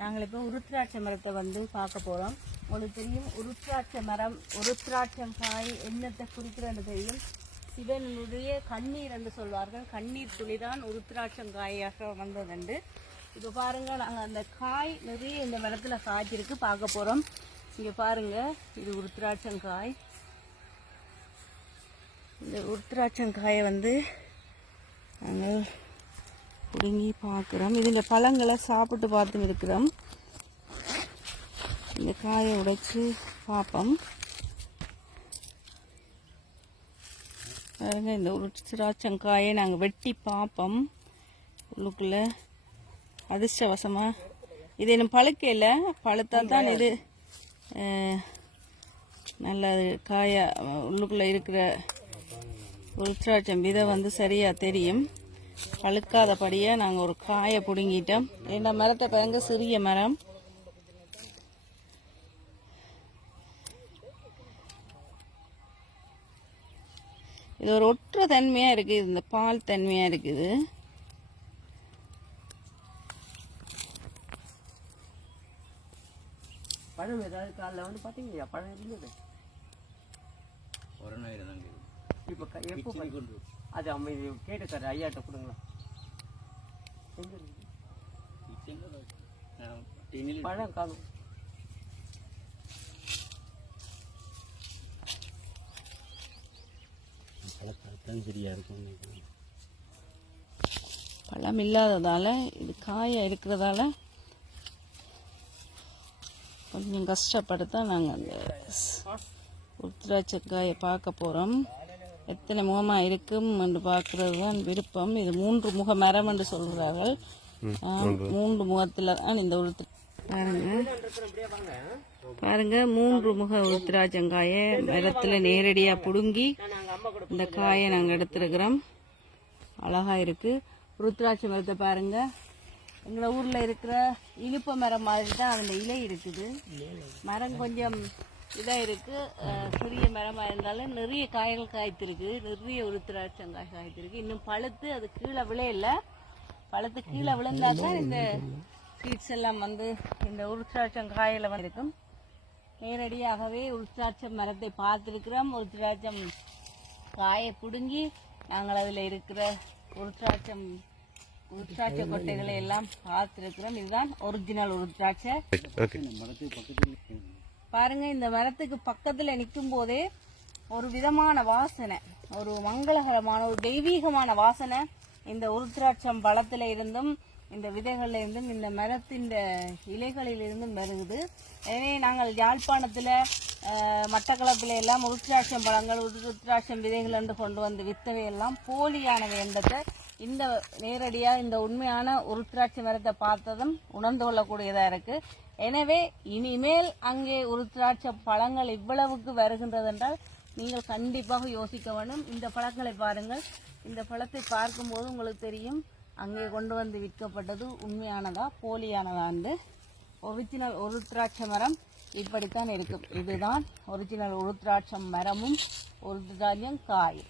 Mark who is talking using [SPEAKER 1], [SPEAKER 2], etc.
[SPEAKER 1] நாங்கள் இப்போ உருத்திராட்ச மரத்தை வந்து பார்க்க போகிறோம் உங்களுக்கு தெரியும் உருத்திராட்ச மரம் உருத்திராட்சம் காய் என்னத்தை குறிக்கிறன்னு தெரியும். சிவனுடைய கண்ணீர் என்று சொல்வார்கள். கண்ணீர் துளிதான் உருத்திராட்சங்காயாக வந்ததுண்டு. இப்போ பாருங்கள் நாங்கள் அந்த காய் நிறைய இந்த மரத்தில் காய்ச்சிருக்கு பார்க்க போகிறோம் இங்கே பாருங்கள் இது உருத்திராட்சம் காய். இந்த உருத்திராட்சங்காயை வந்து நாங்கள் பிடுங்கி பார்க்குறோம். இதில் பழங்களை சாப்பிட்டு பார்த்து இருக்கிறோம். இந்த காயை உடைச்சி பார்ப்போம். பாருங்க இந்த உருத்திராட்சங்காயை நாங்கள் வெட்டி பார்ப்போம். உள்ளுக்குள்ளே அதிர்ஷ்டவசமாக இது இன்னும் பழுக்கையில் பழுத்தால் தான் இது நல்ல காய உள்ளுக்குள்ளே இருக்கிற உருத்திராட்சம் விதை வந்து சரியாக தெரியும். பழுக்காதபடியே நாங்கள் ஒரு காயை பிடுங்கிட்டோம். இந்த மரத்தை பாருங்க சிறிய மரம். இது ஒரு ஒற்ற தன்மையாக இருக்குது இந்த பால் தன்மையாக இருக்குது.
[SPEAKER 2] பழம் ஏதாவது காலைல வந்து பார்த்தீங்களா பழம் இருந்தது. இப்போ எப்போ
[SPEAKER 3] கொண்டு.
[SPEAKER 2] அது அம்மா இது கேட்டுக்காரு ஐயாட்ட கொடுங்களா பழம் காணும்.
[SPEAKER 1] பழம் இல்லாததால் இது காய இருக்கிறதால கொஞ்சம் கஷ்டப்பட்டு நாங்கள் அந்த உத்திராட்ச காயை பார்க்க போகிறோம் எத்தனை முகமாக இருக்கும் என்று பார்க்கறது தான் விருப்பம். இது மூன்று முக மரம் என்று சொல்கிறார்கள் மூன்று. முகத்தில் தான் இந்த உளுத்து பாருங்க. பாருங்க மூன்று முக உத்திராட்சங்காயை மரத்தில் நேரடியாக பிடுங்கி இந்த காயை நாங்கள் எடுத்துருக்கிறோம். அழகா இருக்கு. ருத்ராட்ச மரத்தை பாருங்க. எங்களை ஊர்ல இருக்கிற இலுப்ப மரம் மாதிரி தான் அந்த இலை இருக்குது. மரம் கொஞ்சம் இதா இருக்கு. அஹ், சிறிய மரமா இருந்தாலும் நிறைய காய்கள் காய்த்திருக்கு. நிறைய உருத்திராட்சங்காய் காய்த்திருக்கு. இன்னும் பழுத்து அது கீழே விளையல. பழுத்து கீழே விழுந்தா தான் இந்த சீட்ஸ் எல்லாம் வந்து இந்த உருத்திராட்சம் காயில வந்து இருக்கும் நேரடியாகவே உருத்திராட்சம் மரத்தை பார்த்திருக்கிறோம். உருத்திராட்சம் காயை பிடுங்கி நாங்கள் அதில் இருக்கிற உருத்திராட்சம் உருத்திராட்ச கொட்டைகளை எல்லாம் பார்த்திருக்கிறோம். இதுதான் ஒரிஜினல் உருத்திராட்சை. பாருங்க இந்த மரத்துக்கு பக்கத்துல நிற்கும் போதே ஒரு விதமான வாசனை ஒரு மங்களகரமான ஒரு தெய்வீகமான வாசனை இந்த உருத்திராட்சம் பழத்துல இருந்தும் இந்த விதைகள்ல இருந்தும் இந்த மரத்தின் இலைகளில் இருந்தும் வருகுது எனவே நாங்கள் யாழ்ப்பாணத்துல அஹ், மட்டக்களப்பில எல்லாம் உருத்திராட்சம் பழங்கள் உருத்திராட்சம் விதைகள் என்று கொண்டு வந்து வித்தவை எல்லாம் போலியானவை என்பதை இந்த நேரடியா இந்த உண்மையான உருத்திராட்ச மரத்தை பார்த்ததும் உணர்ந்து கொள்ளக்கூடியதா இருக்கு. எனவே இனிமேல் அங்கே உருத்திராட்ச பழங்கள் இவ்வளவுக்கு வருகின்றது என்றால் நீங்கள் கண்டிப்பாக யோசிக்க வேண்டும். இந்த பழங்களை பாருங்கள். இந்த பழத்தை பார்க்கும்போது உங்களுக்கு தெரியும் அங்கே கொண்டு வந்து விற்கப்பட்டது உண்மையானதா போலியானதா என்று. ஒரிஜினல் உருத்திராட்ச மரம் இப்படித்தான் இருக்கும். இதுதான் ஒரிஜினல் உருத்திராட்சம் மரமும் உருத்திராட்சம் காய்